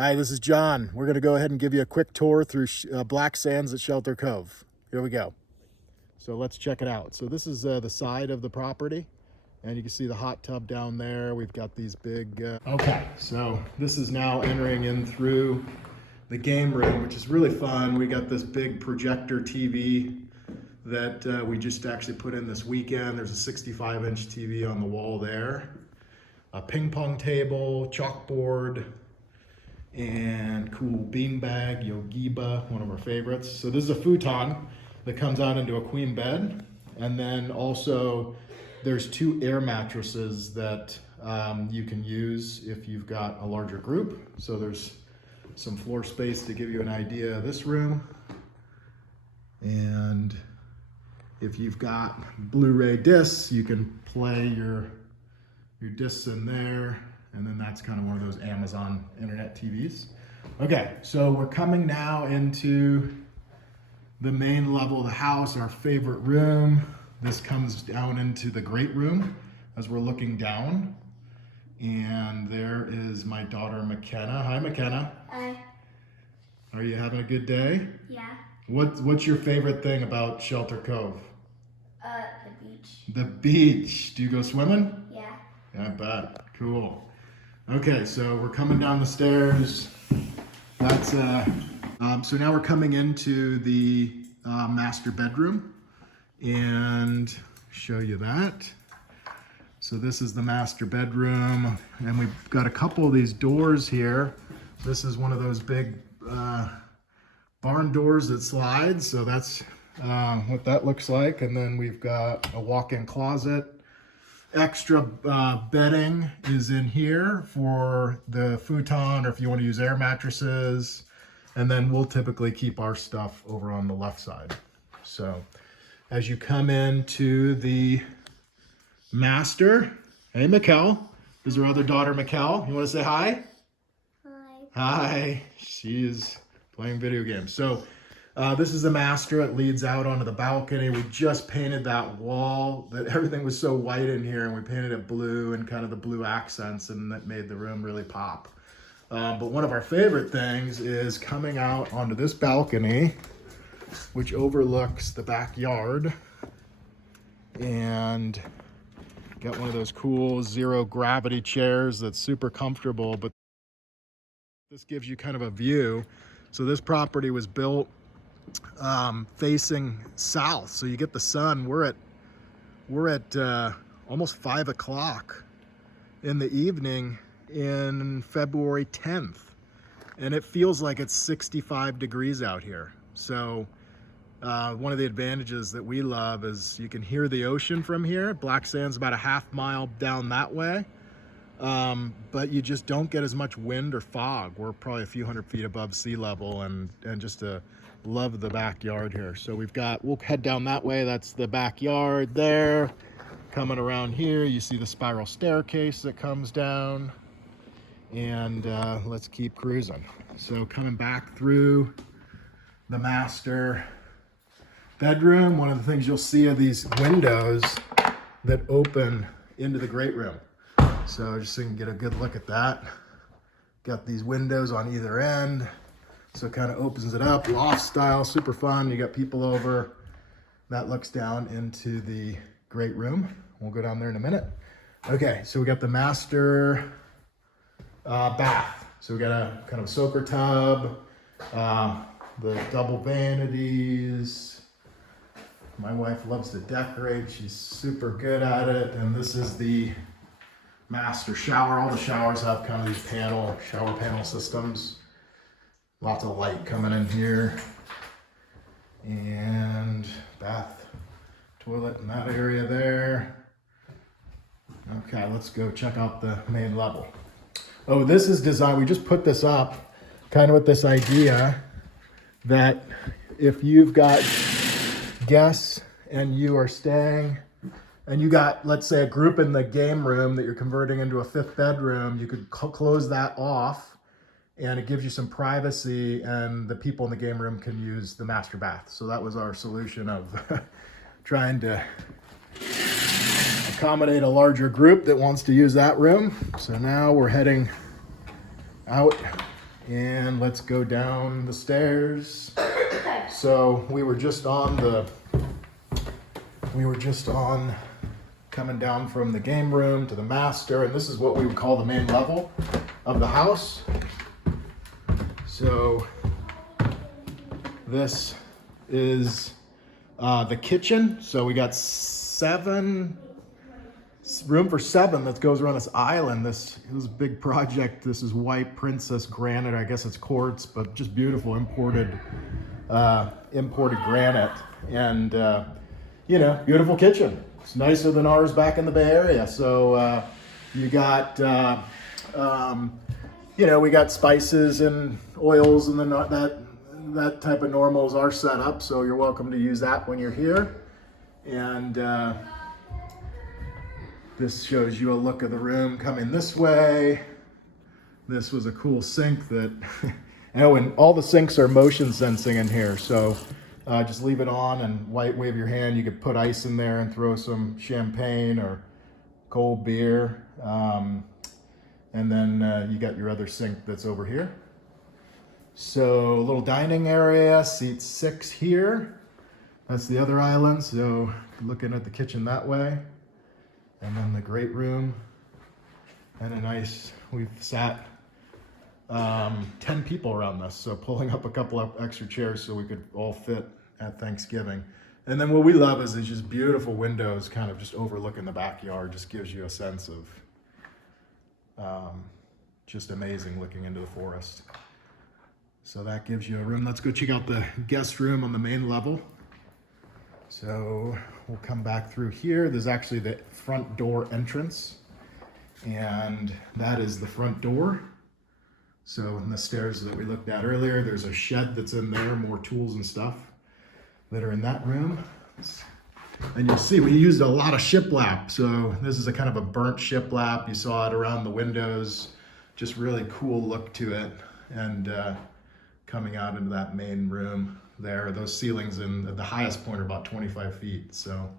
Hi, this is John. We're going to go ahead and give you a quick tour through Black Sands at Shelter Cove. Here we go. So let's check it out. So this is the side of the property, and you can see the hot tub down there. We've got these big... Okay, so this is now entering in through the game room, which is really fun. We got this big projector TV that we just actually put in this weekend. There's a 65-inch TV on the wall there. A ping pong table, chalkboard, and cool beanbag, Yogiba, one of our favorites. So this is a futon that comes out into a queen bed. And then also there's 2 air mattresses that you can use if you've got a larger group. So there's some floor space to give you an idea of this room. And if you've got Blu-ray discs, you can play your discs in there. And then that's kind of one of those Amazon internet TVs. Okay, so we're coming now into the main level of the house, our favorite room. This comes down into the great room as we're looking down. And there is my daughter, McKenna. Hi, McKenna. Hi. Are you having a good day? Yeah. What's your favorite thing about Shelter Cove? The beach. The beach. Do you go swimming? Yeah. Yeah, I bet. Cool. Okay, so we're coming down the stairs. That's so now we're coming into the master bedroom and show you that. So this is the master bedroom, and we've got a couple of these doors here. This is one of those big barn doors that slides, so that's what that looks like. And then we've got a walk-in closet. Extra bedding is in here for the futon, or if you want to use air mattresses. And then we'll typically keep our stuff over on the left side. So as you come into the master, hey, Mikkel, this is our other daughter, Mikkel. You want to say hi? Hi. Hi. She is playing video games. So this is the master. It leads out onto the balcony. We just painted that wall. That everything was so white in here, and we painted it blue and kind of the blue accents, and that made the room really pop. But one of our favorite things is coming out onto this balcony, which overlooks the backyard, and got one of those cool zero gravity chairs that's super comfortable, but this gives you kind of a view. So this property was built facing south, so you get the sun. We're at almost 5 o'clock in the evening in February 10th, and it feels like it's 65 degrees out here. So one of the advantages that we love is you can hear the ocean from here. Black Sand's about a half mile down that way, but you just don't get as much wind or fog. We're probably a few hundred feet above sea level, and just love the backyard here. So we'll head down that way. That's the backyard there. Coming around here, you see the spiral staircase that comes down, and let's keep cruising. So coming back through the master bedroom, one of the things you'll see are these windows that open into the great room. So just so you can get a good look at that. Got these windows on either end. So it kind of opens it up, loft style, super fun. You got people over. That looks down into the great room. We'll go down there in a minute. Okay, so we got the master bath. So we got a kind of soaker tub, the double vanities. My wife loves to decorate. She's super good at it. And this is the master shower. All the showers have kind of these shower panel systems. Lots of light coming in here, and bath, toilet in that area there. Okay, let's go check out the main level. Oh, this is designed, we just put this up kind of with this idea that if you've got guests and you are staying, and you got, let's say, a group in the game room that you're converting into a 5th bedroom, you could close that off, and it gives you some privacy, and the people in the game room can use the master bath. So that was our solution of trying to accommodate a larger group that wants to use that room. So now we're heading out And let's go down the stairs. So we were just on coming down from the game room to the master, and this is what we would call the main level of the house. So this is the kitchen. So we got room for 7 that goes around this island. This is a big project. This is white princess granite. I guess it's quartz, but just beautiful imported granite. And beautiful kitchen. It's nicer than ours back in the Bay Area. So you got we got spices and oils and that type of normal is our setup. So you're welcome to use that when you're here. And this shows you a look of the room coming this way. This was a cool sink that, and all the sinks are motion sensing in here. So just leave it on and wave your hand. You could put ice in there and throw some champagne or cold beer. And then you got your other sink that's over here. So a little dining area, seat 6 here. That's the other island. So looking at the kitchen that way. And then the great room, and we've sat 10 people around this, so pulling up a couple of extra chairs so we could all fit at Thanksgiving. And then what we love is these just beautiful windows kind of just overlooking the backyard, just gives you a sense of just amazing looking into the forest. So that gives you a room. Let's go check out the guest room on the main level. So we'll come back through here. There's actually the front door entrance, and that is the front door. So in the stairs that we looked at earlier, there's a shed that's in there, more tools and stuff that are in that room. And you'll see we used a lot of shiplap. So this is a kind of a burnt shiplap. You saw it around the windows, just really cool look to it. And coming out into that main room there, those ceilings at the highest point are about 25 feet. So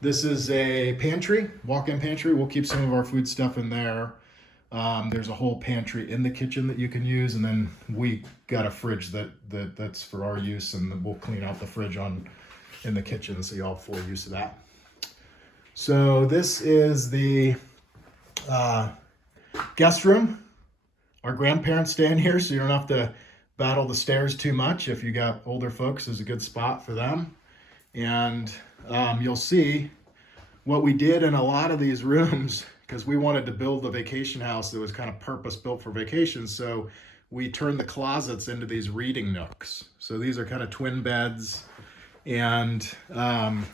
this is a pantry, walk-in pantry. We'll keep some of our food stuff in there. There's a whole pantry in the kitchen that you can use, and then we got a fridge that's for our use, and then we'll clean out the fridge in the kitchen so you all have full use of that. So this is the guest room. Our grandparents stay in here, so you don't have to battle the stairs too much. If you got older folks, there's a good spot for them. And you'll see what we did in a lot of these rooms, because we wanted to build a vacation house that was kind of purpose built for vacations. So we turned the closets into these reading nooks. So these are kind of twin beds, and then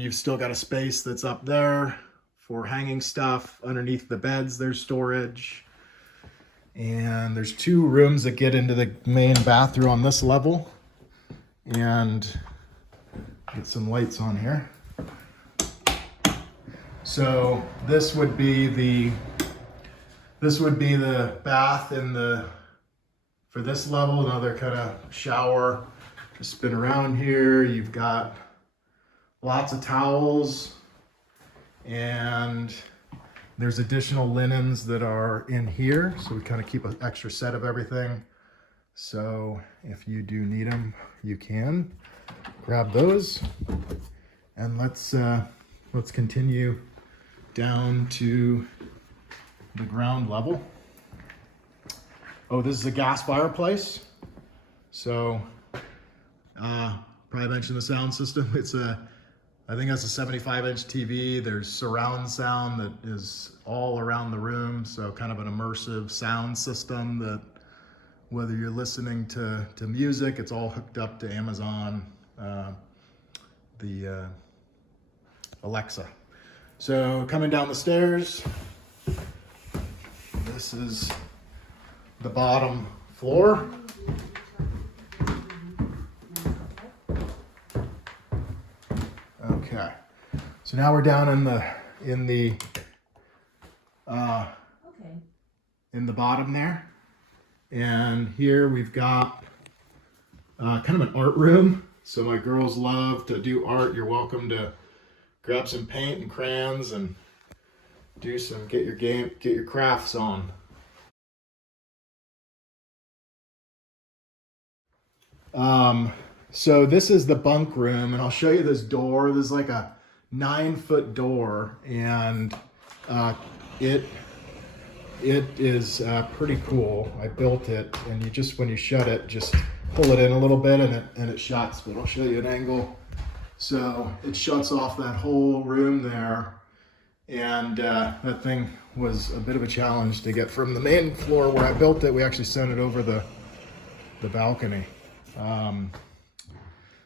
you've still got a space that's up there for hanging stuff. Underneath the beds, there's storage. And there's 2 rooms that get into the main bathroom on this level. And get some lights on here. So this would be the bath for this level. Another kind of shower. Just spin around here. You've got lots of towels, and there's additional linens that are in here. So we kind of keep an extra set of everything. So if you do need them, you can grab those. And let's continue down to the ground level. Oh, this is a gas fireplace. So probably mentioned the sound system. I think that's a 75-inch TV. There's surround sound that is all around the room. So kind of an immersive sound system that whether you're listening to music, it's all hooked up to Amazon, the Alexa. So coming down the stairs, this is the bottom floor. Okay, so now we're down in the bottom there, and here we've got kind of an art room. So my girls love to do art. You're welcome to grab some paint and crayons and get your crafts on. So this is the bunk room, and I'll show you this door. This is like a 9-foot door, and it is pretty cool. I built it, and you just, when you shut it, just pull it in a little bit, and it shuts. But I'll show you an angle. So it shuts off that whole room there, and that thing was a bit of a challenge to get from the main floor where I built it. We actually sent it over the balcony.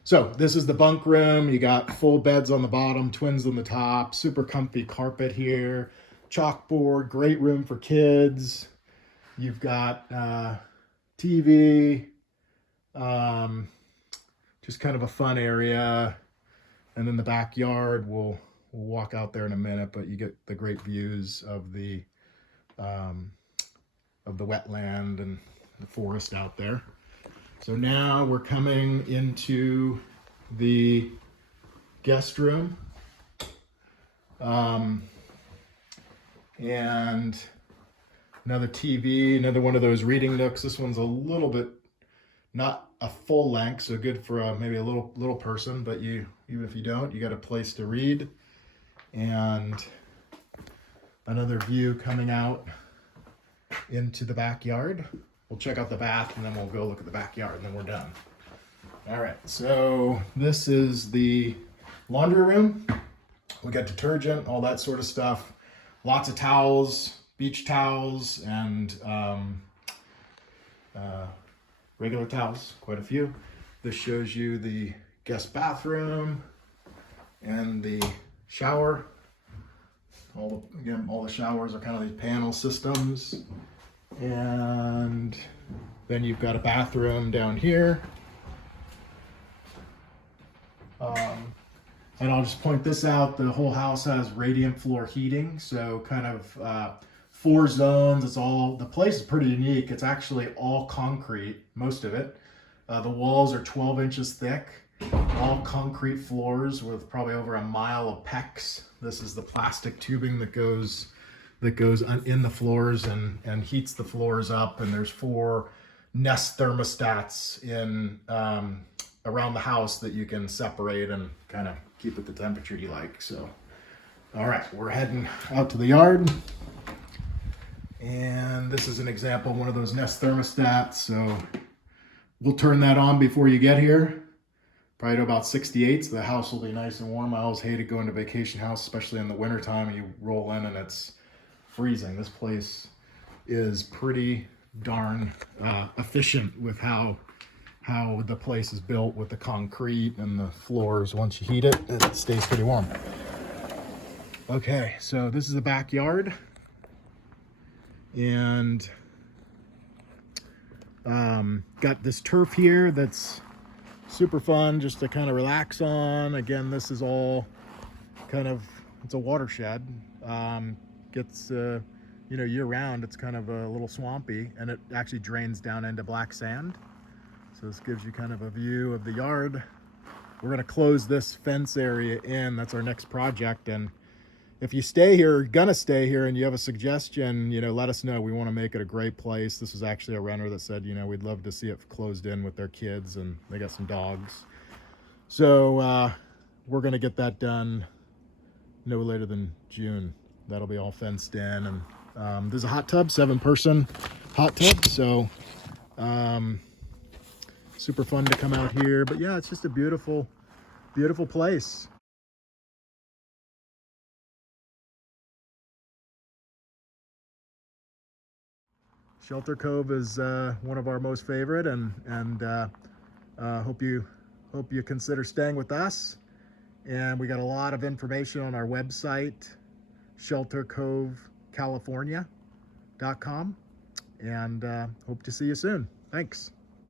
So this is the bunk room. You got full beds on the bottom, twins on the top, super comfy carpet here, chalkboard, great room for kids. You've got TV, just kind of a fun area. And then the backyard, we'll walk out there in a minute, but you get the great views of the wetland and the forest out there. So now we're coming into the guest room. And another TV, another one of those reading nooks. This one's a little bit, not a full length, so good for maybe a little person, but even if you don't, you got a place to read. And another view coming out into the backyard. We'll check out the bath, and then we'll go look at the backyard, and then we're done. All right, so this is the laundry room. We got detergent, all that sort of stuff. Lots of towels, beach towels, and regular towels, quite a few. This shows you the guest bathroom and the shower. All the showers are kind of these panel systems. And then you've got a bathroom down here. And I'll just point this out, the whole house has radiant floor heating, so kind of 4 zones. The place is pretty unique. It's actually all concrete, most of it. The walls are 12 inches thick, all concrete floors with probably over a mile of PEX. This is the plastic tubing that goes in the floors and heats the floors up. And there's 4 Nest thermostats in around the house that you can separate and kind of keep it the temperature you like. So, all right, we're heading out to the yard. And this is an example of one of those Nest thermostats. So we'll turn that on before you get here. Probably to about 68, so the house will be nice and warm. I always hated going to vacation house, especially in the wintertime. You roll in and it's freezing. This place is pretty darn efficient with how the place is built with the concrete and the floors. Once you heat it, it stays pretty warm. Okay, so this is the backyard. And got this turf here that's super fun just to kind of relax on. Again, this is all kind of, it's a watershed. Gets year round, it's kind of a little swampy, and it actually drains down into black sand. So this gives you kind of a view of the yard. We're going to close this fence area in. That's our next project. And if you gonna stay here and you have a suggestion, let us know. We want to make it a great place. This is actually a renter that said, we'd love to see it closed in with their kids, and they got some dogs. So we're going to get that done no later than June. That'll be all fenced in. And there's a hot tub, 7-person hot tub. So super fun to come out here. But yeah, it's just a beautiful, beautiful place. Shelter Cove is one of our most favorite, and hope you consider staying with us. And we got a lot of information on our website, sheltercovecalifornia.com, and hope to see you soon. Thanks.